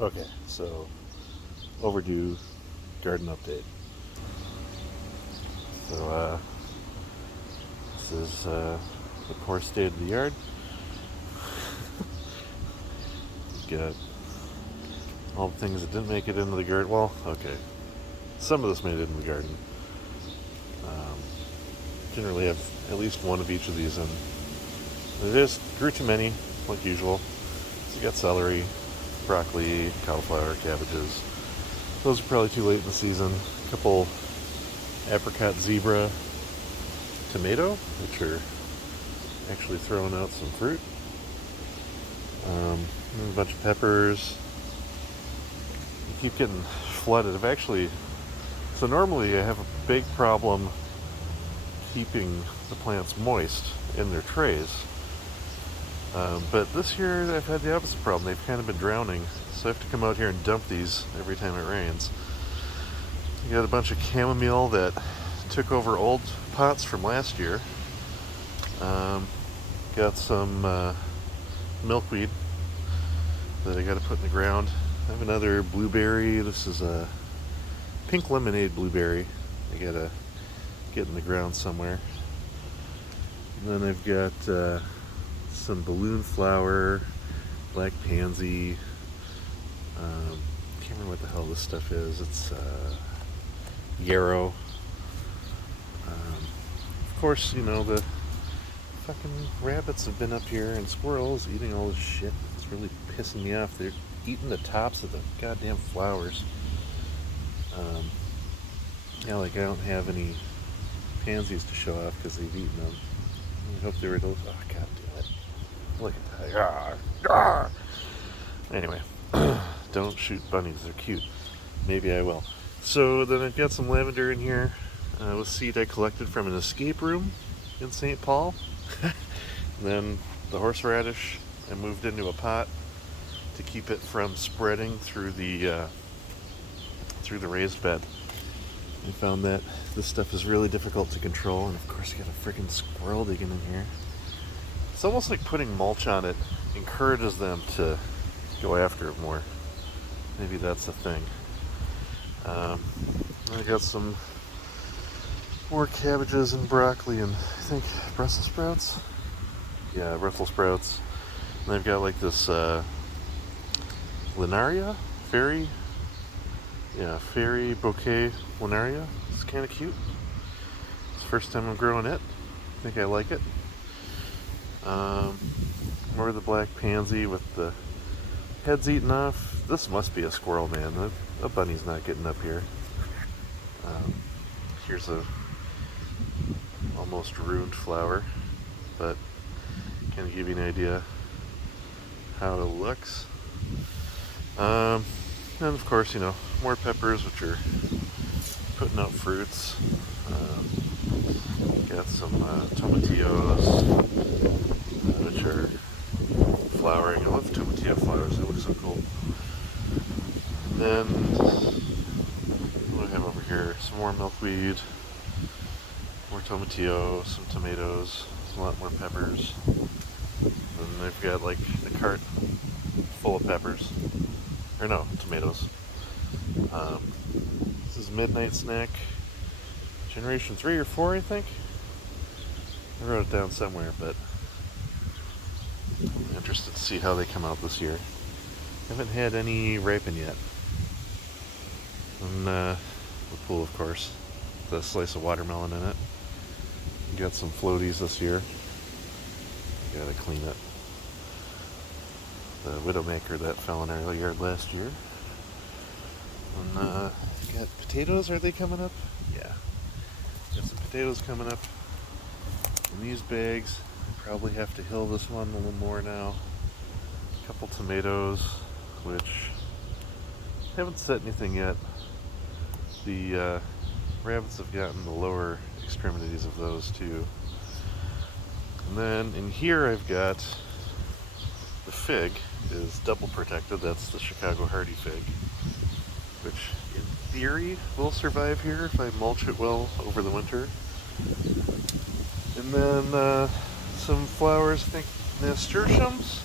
Okay, so overdue garden update. So this is the poor state of the yard. We've got all the things that didn't make it into the garden. Well, okay, some of this made it in the garden. Um, Generally have at least one of each of these in. It just grew too many, like usual. So you got celery, broccoli, cauliflower, cabbages. Those are probably too late in the season. A couple apricot zebra tomato, which are actually throwing out some fruit. A bunch of peppers. You keep getting flooded. So normally I have a big problem keeping the plants moist in their trays. But this year I've had the opposite problem. They've kind of been drowning, so I have to come out here and dump these every time it rains. You got a bunch of chamomile that took over old pots from last year. Got some milkweed that I got to put in the ground. I have another blueberry. This is a pink lemonade blueberry. I got to get in the ground somewhere. And then I've got some balloon flower, black pansy. Can't remember what the hell this stuff is. It's yarrow. Of course, the fucking rabbits have been up here and squirrels eating all this shit. It's really pissing me off. They're eating the tops of the goddamn flowers. Like I don't have any pansies to show off because they've eaten them. I hope they were those. Oh, god damn it. Look at that. Anyway, don't shoot bunnies. They're cute. Maybe I will. So then I've got some lavender in here with seed I collected from an escape room in St. Paul. Then the horseradish I moved into a pot to keep it from spreading through the raised bed. I found that this stuff is really difficult to control, and of course you got a freaking squirrel digging in here. It's almost like putting mulch on it encourages them to go after it more. Maybe that's the thing. I got some more cabbages and broccoli and I think Brussels sprouts. Yeah, Brussels sprouts. And they've got like this Linaria fairy bouquet Linaria. It's kind of cute. It's the first time I'm growing it. I think I like it. More of the black pansy with the heads eaten off. This must be a squirrel, man. A bunny's not getting up here. Here's a almost ruined flower, but kind of give you an idea how it looks. And of course, more peppers, which are putting out fruits. Got some tomatillos, which are flowering. I love tomatillo flowers, they look so cool. And then, what do I have over here? Some more milkweed, more tomatillo, some tomatoes, a lot more peppers. And they've got like a cart full of peppers. Or no, tomatoes. This is Midnight Snack Generation 3 or 4, I think. I wrote it down somewhere, but I'm interested to see how they come out this year. Haven't had any ripen yet. And the pool, of course, with a slice of watermelon in it. Got some floaties this year. Gotta clean it. The Widowmaker that fell in our yard last year. And got potatoes. Are they coming up? Yeah. Got some potatoes coming up in these bags. I probably have to hill this one a little more now. A couple tomatoes, which haven't set anything yet. The rabbits have gotten the lower extremities of those too. And then in here I've got the fig is double protected. That's the Chicago Hardy fig, which in theory will survive here if I mulch it well over the winter. And then some flowers, I think nasturtiums,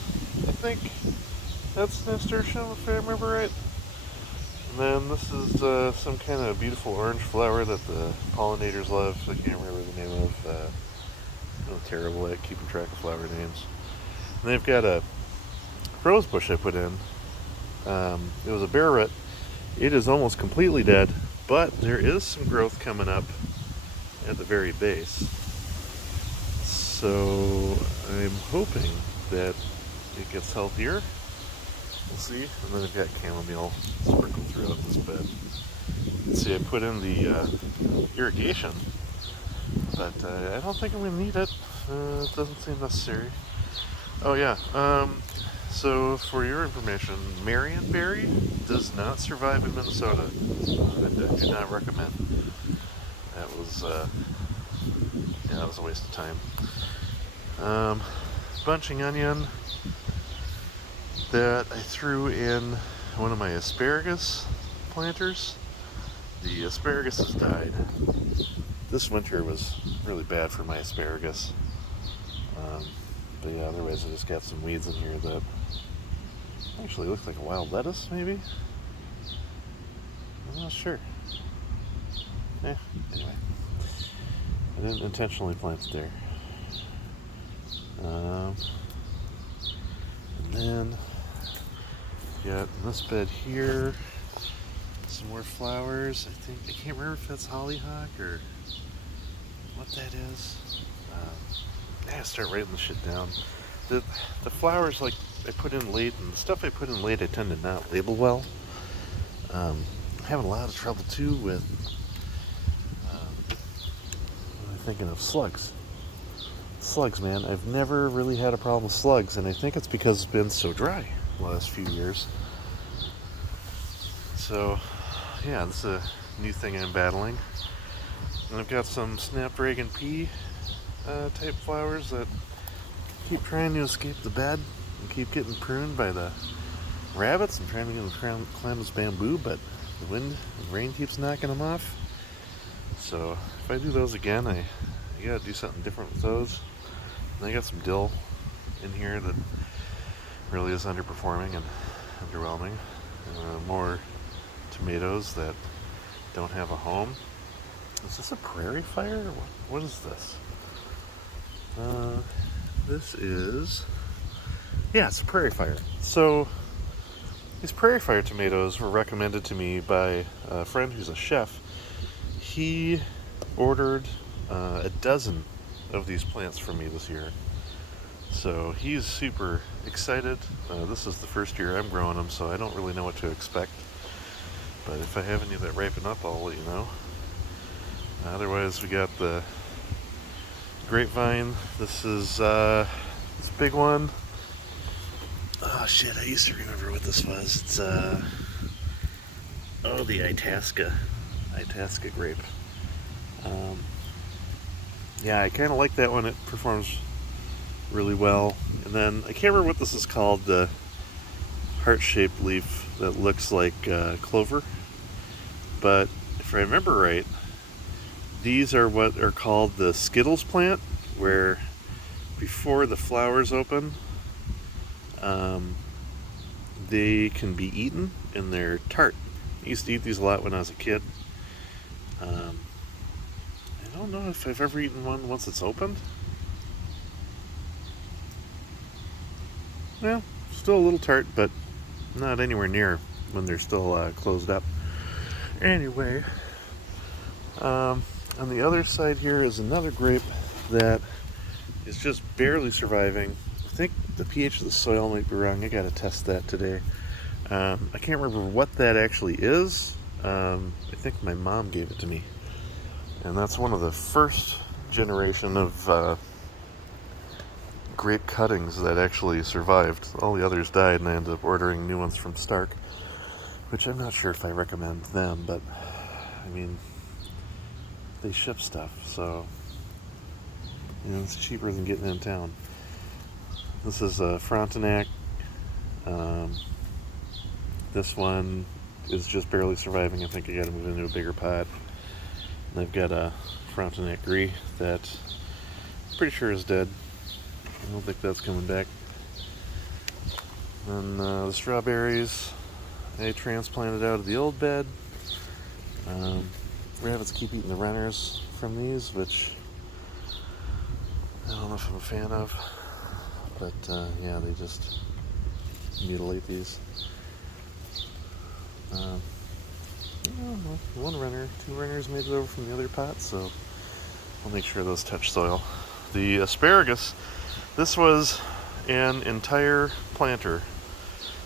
That's nasturtium, if I remember right. And then this is some kind of beautiful orange flower that the pollinators love. I can't remember the name of. I'm terrible at keeping track of flower names. And they've got a rose bush I put in. It was a bare root. It is almost completely dead, but there is some growth coming up at the very base. So I'm hoping that it gets healthier. We'll see. And then I've got chamomile sprinkled throughout this bed. See, I put in the irrigation, but I don't think I'm going to need it. It doesn't seem necessary. Oh yeah, so for your information, Marionberry does not survive in Minnesota. I do not recommend. That was, that was a waste of time. Bunching onion that I threw in one of my asparagus planters. The asparagus has died. This winter was really bad for my asparagus. But yeah, otherwise I just got some weeds in here that actually look like a wild lettuce, maybe? I'm not sure. Anyway. I didn't intentionally plant it there. And then got in this bed here some more flowers. I can't remember if that's hollyhock or what that is. I gotta start writing the shit down. The flowers like I put in late, and the stuff I put in late I tend to not label well. I'm having a lot of trouble too with I'm thinking of slugs. Slugs, man. I've never really had a problem with slugs, and I think it's because it's been so dry the last few years. So, yeah, this is a new thing I'm battling. And I've got some snapdragon pea type flowers that keep trying to escape the bed and keep getting pruned by the rabbits and trying to get them to climb this bamboo, but the wind and rain keeps knocking them off. So if I do those again, I gotta do something different with those. And I got some dill in here that really is underperforming and underwhelming. More tomatoes that don't have a home. Is this a prairie fire? What is this? This is... Yeah, it's a prairie fire. So, these prairie fire tomatoes were recommended to me by a friend who's a chef. He ordered a dozen of these plants for me this year. So he's super excited. This is the first year I'm growing them, so I don't really know what to expect. But if I have any that ripen up, I'll let you know. Otherwise, we got the grapevine. This is this big one. Oh shit, I used to remember what this was. It's the Itasca grape. Yeah, I kind of like that one. It performs really well. And then I can't remember what this is called, the heart-shaped leaf that looks like clover. But if I remember right, these are what are called the Skittles plant, where before the flowers open, they can be eaten and they're tart. I used to eat these a lot when I was a kid. I don't know if I've ever eaten one once it's opened. Yeah, still a little tart, but not anywhere near when they're still closed up. Anyway, on the other side here is another grape that is just barely surviving. I think the pH of the soil might be wrong. I gotta test that today. I can't remember what that actually is. I think my mom gave it to me. And that's one of the first generation of grape cuttings that actually survived. All the others died, and I ended up ordering new ones from Stark, which I'm not sure if I recommend them, but I mean, they ship stuff, so it's cheaper than getting in town. This is a Frontenac. This one is just barely surviving. I think I gotta move into a bigger pot. And I've got a Frontenac Gris that I'm pretty sure is dead. I don't think that's coming back. Then the strawberries I transplanted out of the old bed. Rabbits keep eating the runners from these, which I don't know if I'm a fan of. But yeah, they just mutilate these. One runner, 2 runners made it over from the other pot, so I'll make sure those touch soil. The asparagus, this was an entire planter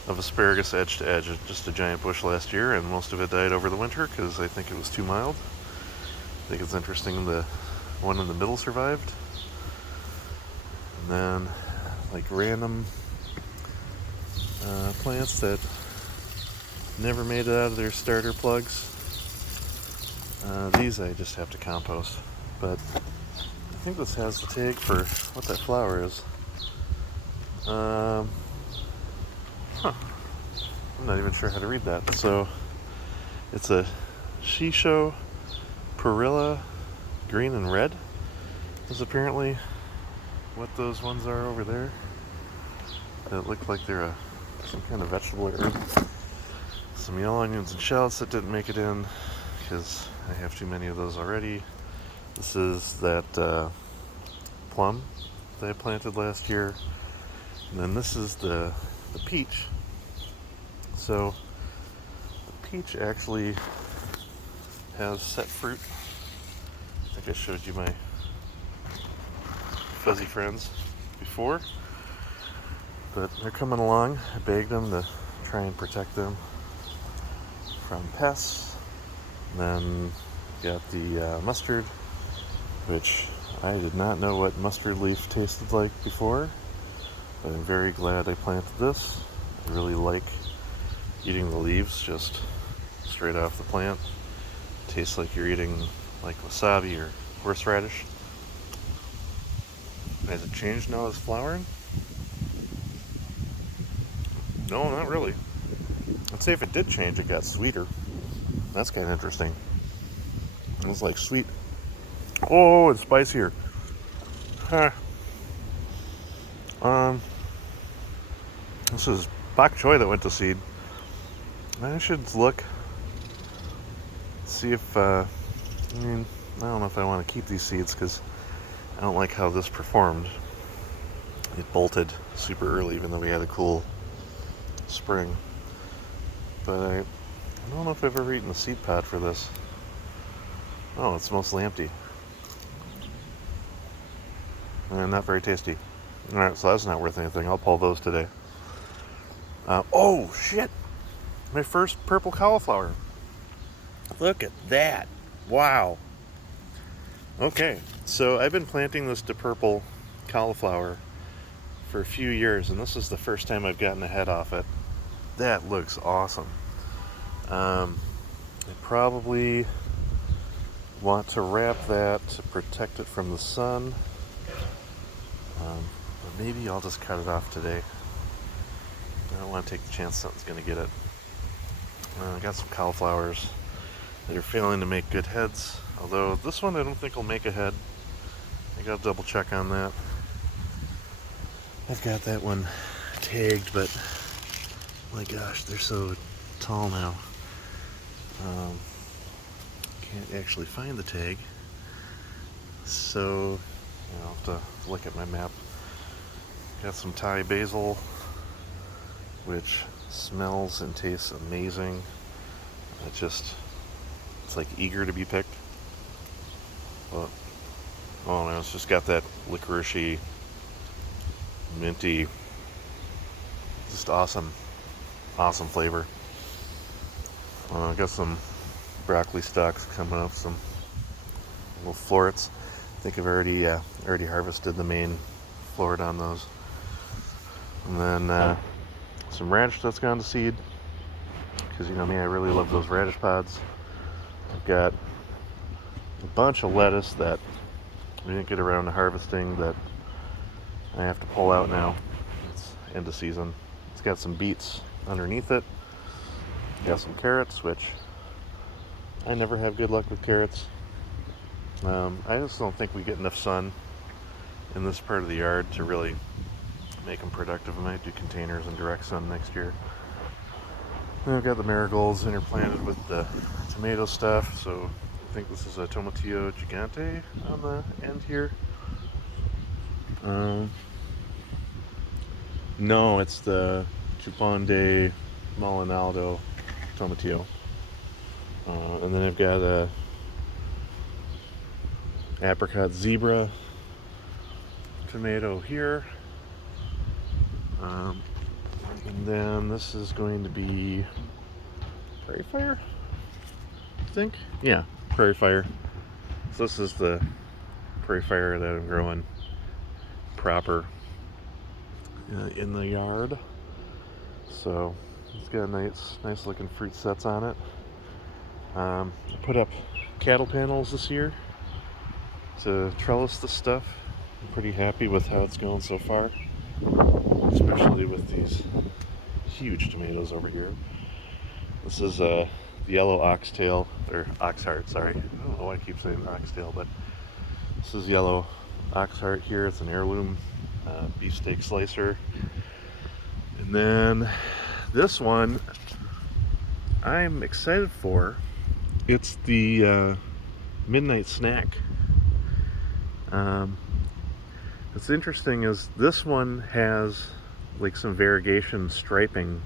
of asparagus edge to edge, just a giant bush last year, and most of it died over the winter because I think it was too mild. I think it's interesting the one in the middle survived. And then like random plants that never made it out of their starter plugs. These I just have to compost. But I think this has the tag for what that flower is. I'm not even sure how to read that. So it's a Shisho Perilla green and red is apparently what those ones are over there. That look like they're some kind of vegetable herb. Some yellow onions and shallots that didn't make it in because I have too many of those already. This is that plum that I planted last year. And then this is the peach. So the peach actually has set fruit. I think I showed you my fuzzy friends before. But they're coming along. I bagged them to try and protect them from pests. And then got the mustard, which I did not know what mustard leaf tasted like before. But I'm very glad I planted this. I really like eating the leaves just straight off the plant. It tastes like you're eating like wasabi or horseradish. Has it changed now it's flowering? No, not really. I'd say if it did change, it got sweeter. That's kind of interesting. It was like sweet. Oh, it's spicier. Huh. This is bok choy that went to seed. I should look, see if, I don't know if I want to keep these seeds because I don't like how this performed. It bolted super early even though we had a cool spring. But I don't know if I've ever eaten a seed pod for this. Oh, it's mostly empty. And not very tasty. Alright, so that's not worth anything. I'll pull those today. Oh, shit! My first purple cauliflower. Look at that. Wow. Okay, so I've been planting this to purple cauliflower for a few years, and this is the first time I've gotten a head off it. That looks awesome. I probably want to wrap that to protect it from the sun. But maybe I'll just cut it off today. I don't want to take the chance something's going to get it. I got some cauliflowers that are failing to make good heads. Although this one I don't think will make a head. I got to double check on that. I've got that one tagged, but my gosh, they're so tall now. Can't actually find the tag. So I'll have to look at my map. Got some Thai basil, which smells and tastes amazing. It's like eager to be picked. But, oh man, it's just got that licorice-y, minty, just awesome flavor. I got some broccoli stalks coming up, some little florets. I think I've already harvested the main floret on those. And then some radish that's gone to seed, because you know me, I really love those radish pods. I've got a bunch of lettuce that we didn't get around to harvesting that I have to pull out now. It's end of season. It's got some beets underneath it. Got some carrots, which I never have good luck with carrots. I just don't think we get enough sun in this part of the yard to really make them productive. I might do containers in direct sun next year. And I've got the marigolds interplanted with the tomato stuff, so I think this is a Tomatillo Gigante on the end here. No, it's the Chupon de Molinaldo Tomatillo. And then I've got a apricot zebra tomato here. And then this is going to be Prairie Fire, I think. Yeah, Prairie Fire. So this is the Prairie Fire that I'm growing proper in the yard. So it's got nice looking fruit sets on it. I put up cattle panels this year to trellis this stuff. I'm pretty happy with how it's going so far, especially with these huge tomatoes over here. This is the yellow oxtail, or oxheart, sorry. I don't know why I keep saying oxtail, but this is yellow oxheart here. It's an heirloom beefsteak slicer. And then this one I'm excited for. It's the midnight snack. What's interesting is this one has like some variegation striping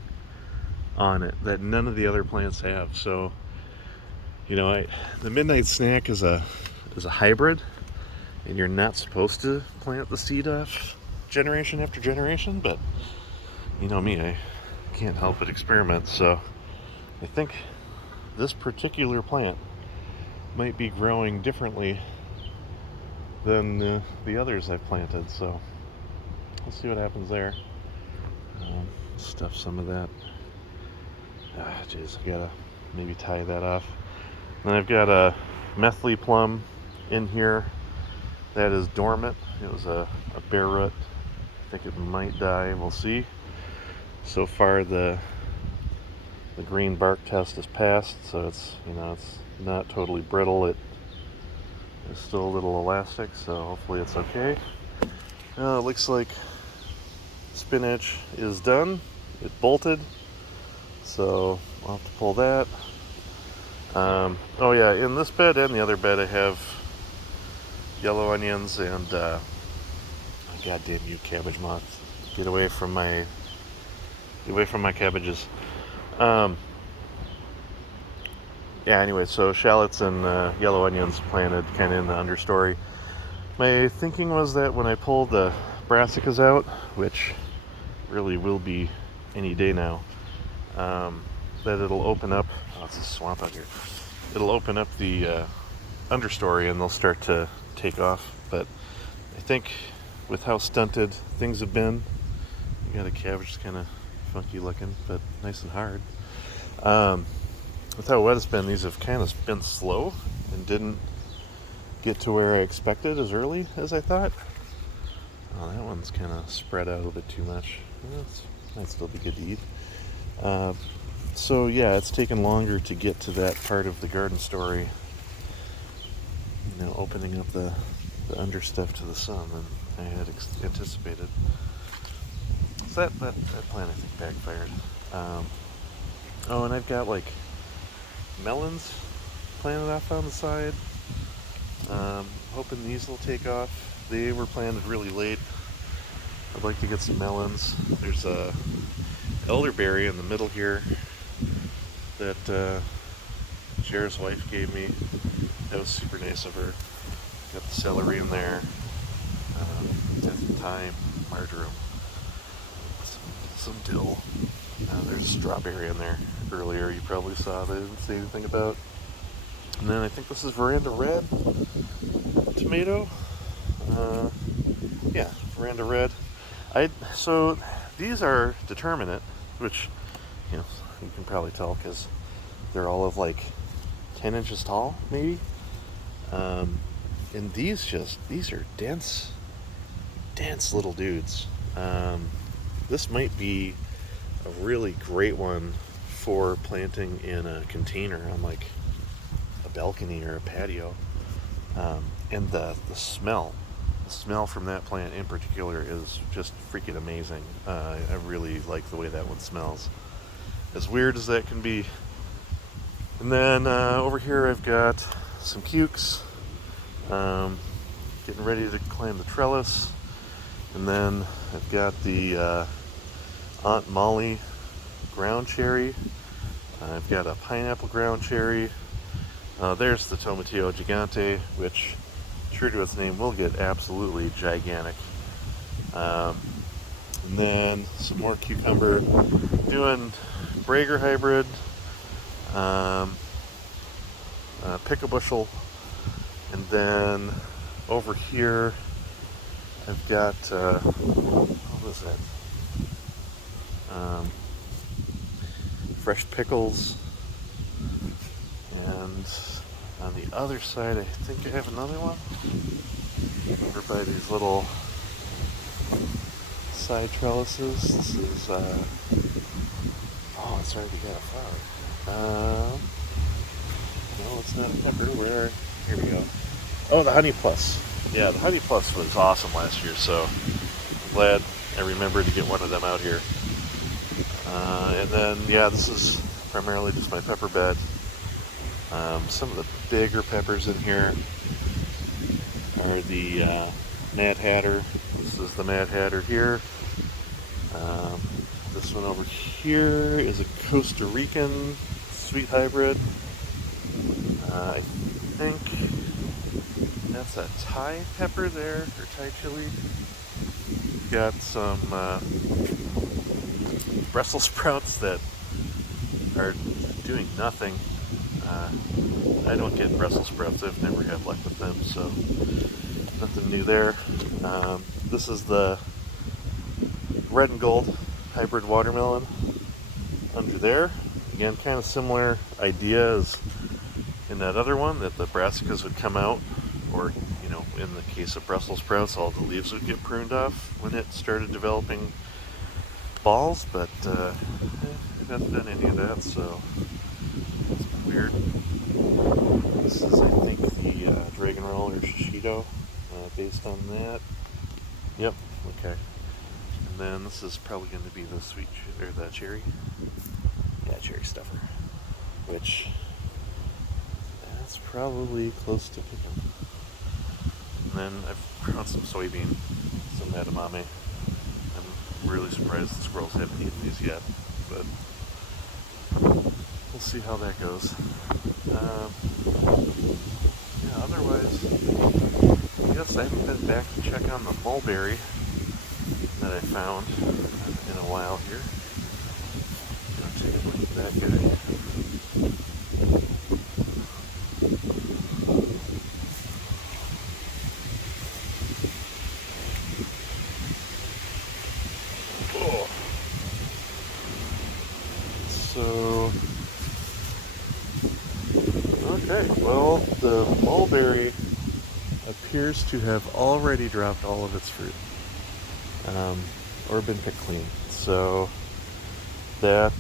on it that none of the other plants have. So, you know, the midnight snack is a hybrid, and you're not supposed to plant the seed off generation after generation, but you know me, I can't help but experiment. So I think this particular plant might be growing differently than the others I've planted, so we'll see what happens there. Stuff some of that. Jeez, I gotta maybe tie that off. Then I've got a Methley plum in here that is dormant. It was a bare root. I think it might die. We'll see. So far, the green bark test is passed, so it's not totally brittle. It is still a little elastic, so hopefully it's okay. It looks like spinach is done. It bolted, so I'll have to pull that. Oh yeah, in this bed and the other bed I have yellow onions and goddamn you, cabbage moth! Get away from my cabbages. Yeah, anyway, so shallots and yellow onions planted kind of in the understory. My thinking was that when I pull the brassicas out, which really will be any day now, that it'll open up. Oh, it's a swamp out here. It'll open up the understory and they'll start to take off. But I think with how stunted things have been, you got a cabbage that's kind of funky looking, but nice and hard. With how wet it's been, these have kind of been slow and didn't get to where I expected as early as I thought. Oh, that one's kind of spread out a little bit too much. Might still be good to eat. So yeah, it's taken longer to get to that part of the garden story, opening up the under stuff to the sun than I had anticipated. So that plan I think backfired. Oh, and I've got like melons planted off on the side. Hoping these will take off. They were planted really late. I'd like to get some melons. There's a elderberry in the middle here that Cher's wife gave me. That was super nice of her. Got the celery in there, thyme, marjoram, some dill. There's a strawberry in there earlier you probably saw that I didn't say anything about. And then I think this is Veranda Red tomato. Yeah, Veranda Red. So these are determinate, which you can probably tell because they're all of like 10 inches tall, maybe. And these are dense little dudes. This might be a really great one for planting in a container on like a balcony or a patio. And the smell smell from that plant in particular is just freaking amazing. I really like the way that one smells. As weird as that can be. And then over here I've got some cukes. Getting ready to climb the trellis. And then I've got the Aunt Molly ground cherry. I've got a pineapple ground cherry. There's the Tomatillo Gigante, which, true to its name, will get absolutely gigantic. And then some more cucumber. Doing Braeger hybrid, pick a bushel, and then over here I've got what was that? Fresh pickles, and on the other side I think I have another one over by these little side trellises. This is oh, it's already got a flower. No, it's not a pepper. Here we go. Oh, the Honey Plus. Yeah, the Honey Plus was awesome last year, so I'm glad I remembered to get one of them out here. And then, yeah, this is primarily just my pepper bed. Some of the bigger peppers in here are the Mad Hatter. This is the Mad Hatter here. This one over here is a Costa Rican sweet hybrid. I think that's a Thai pepper there, or Thai chili. Got some Brussels sprouts that are doing nothing. I don't get Brussels sprouts. I've never had luck with them, so nothing new there. This is the red and gold hybrid watermelon under there. Again, kind of similar idea as in that other one, that the brassicas would come out, or, you know, in the case of Brussels sprouts, all the leaves would get pruned off when it started developing balls, but it hasn't done any of that, so it's weird. This is, I think, the Dragon Roll or Shishido, based on that. Yep, okay. And then this is probably going to be the sweet, or the cherry. Yeah, cherry stuffer. Which, that's probably close to picking. And then I've grown some soybean, some edamame. I'm really surprised the squirrels haven't eaten these yet, but we'll see how that goes. Yeah, otherwise, I guess I haven't been back to check on the mulberry that I found in a while here. Take a look at that guy. Oh. So, okay, well, the mulberry appears to have already dropped all of its fruit, or been picked clean. So that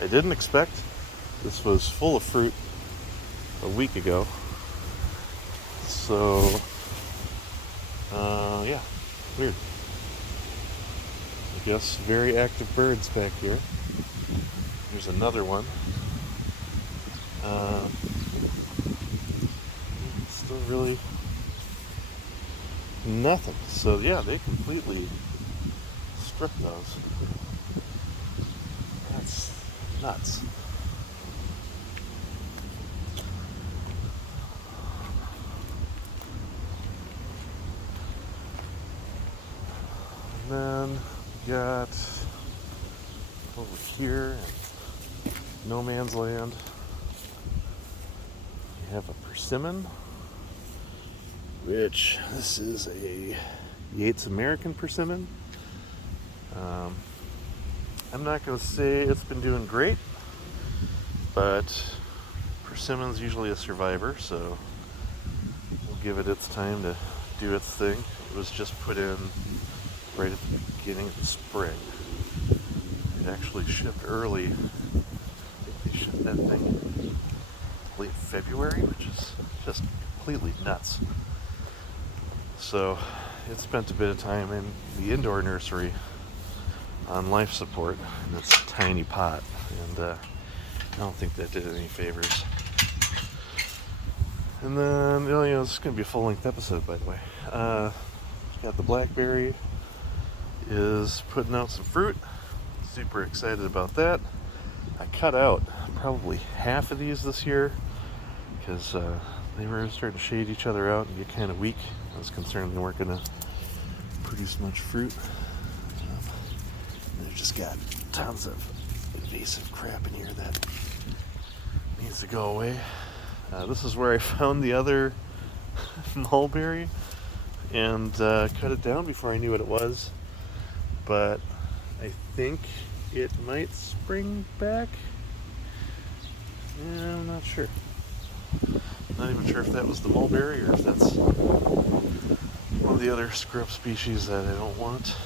I didn't expect. This was full of fruit a week ago. So, yeah, weird. I guess very active birds back here. There's another one. Still really nothing. So yeah, they completely stripped those. That's nuts. And then we got over here in no man's land, we have a persimmon, which this is a Yates American persimmon. I'm not going to say it's been doing great, but persimmon's usually a survivor, so we'll give it its time to do its thing. It was just put in right at the beginning of the spring. It actually shipped early. I think they shipped that thing in late February, which is just completely nuts. So it spent a bit of time in the indoor nursery on life support in this tiny pot, and I don't think that did it any favors. And then, this is going to be a full-length episode, by the way. Got the blackberry is putting out some fruit. Super excited about that. I cut out probably half of these this year because they were starting to shade each other out and get kind of weak. I was concerned they weren't going to produce much fruit. They've just got tons of invasive crap in here that needs to go away. This is where I found the other mulberry and cut it down before I knew what it was. But I think it might spring back. Yeah, I'm not sure. Not even sure if that was the mulberry or if that's one of the other scrub species that I don't want.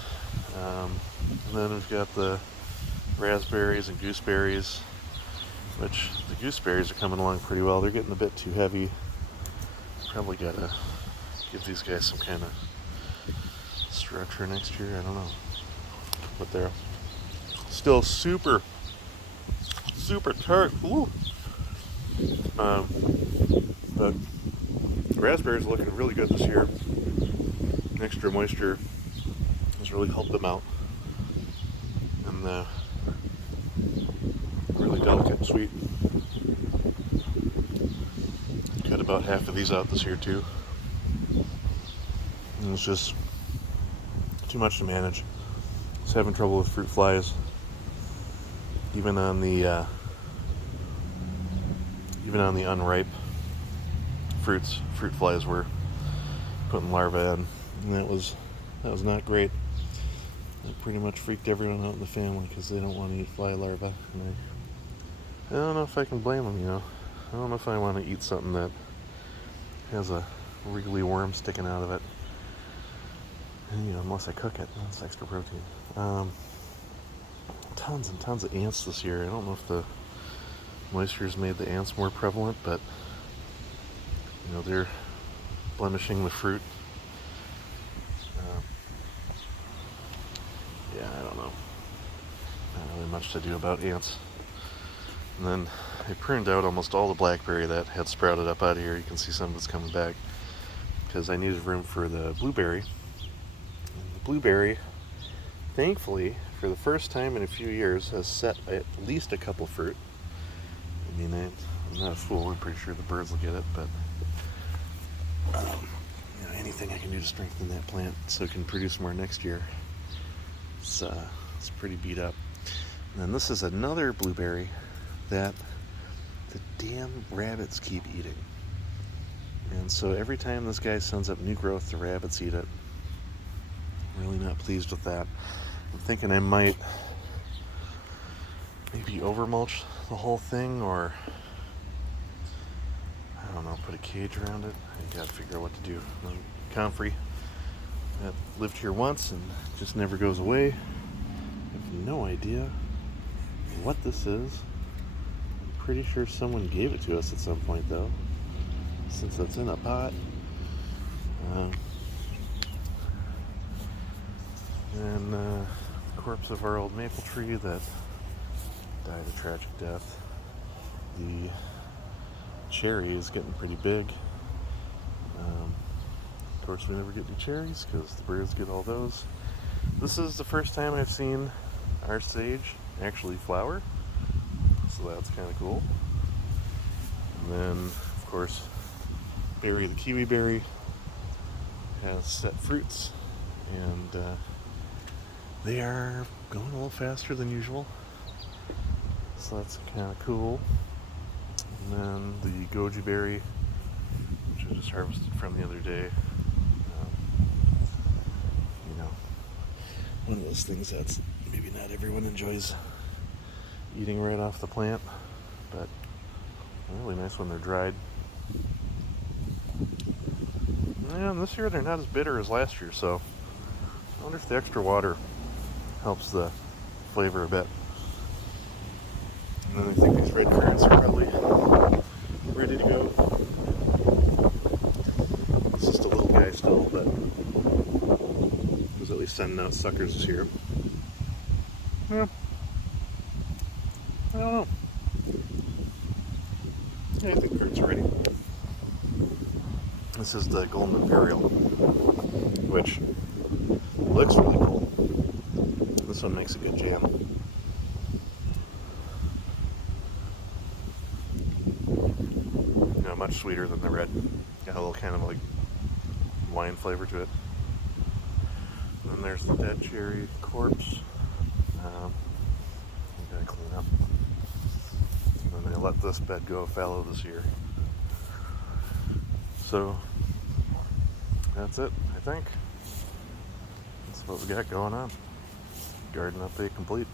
And then we've got the raspberries and gooseberries, which the gooseberries are coming along pretty well. They're getting a bit too heavy. Probably gotta give these guys some kind of structure next year. I don't know. But they're still super tart. Woo. But the raspberries are looking really good this year. Extra moisture has really helped them out. And really delicate and sweet. Cut about half of these out this year too. And it's just too much to manage. I was having trouble with fruit flies. Even on the unripe fruit flies were putting larvae in, and that was not great. That pretty much freaked everyone out in the family because they don't want to eat fly larvae. And I don't know if I can blame them. I don't know if I want to eat something that has a wriggly worm sticking out of it. And, unless I cook it, that's extra protein. Tons and tons of ants this year. I don't know if the moisture's made the ants more prevalent, but they're blemishing the fruit. Yeah, I don't know. Not really much to do about ants. And then I pruned out almost all the blackberry that had sprouted up out of here. You can see some of it's coming back because I needed room for the blueberry. And the blueberry, thankfully, for the first time in a few years, has set at least a couple fruit. I mean, I'm not a fool. I'm pretty sure the birds will get it, but anything I can do to strengthen that plant so it can produce more next year. It's pretty beat up. And then this is another blueberry that the damn rabbits keep eating. And so every time this guy sends up new growth, the rabbits eat it. I'm really not pleased with that. I'm thinking I might maybe overmulch the whole thing, or I don't know, put a cage around it. I gotta figure out what to do. Comfrey that lived here once and just never goes away. I have no idea what this is. I'm pretty sure someone gave it to us at some point though, since it's in a pot. And the corpse of our old maple tree that died a tragic death. The cherry is getting pretty big. Of course, we never get any cherries because the birds get all those. This is the first time I've seen our sage actually flower, so that's kind of cool. And then, of course, Berry the kiwi berry has set fruits, and they are going a little faster than usual, so that's kind of cool. And then the goji berry, which I just harvested from the other day. One of those things that's maybe not everyone enjoys eating right off the plant, but really nice when they're dried. And this year they're not as bitter as last year, so I wonder if the extra water helps the flavor a bit. And then I think these red currants are probably ready to go. It's just a little guy still, but sending out suckers this year. Yeah. I don't know. Yeah, I think cards are ready. This is the Golden Imperial, which looks really cool. This one makes a good jam. You know, much sweeter than the red. Got a little kind of like wine flavor to it. And then there's the Dead Cherry Corpse. Gotta clean up. And then I let this bed go fallow this year. So that's it, I think. That's what we got going on. Garden update complete.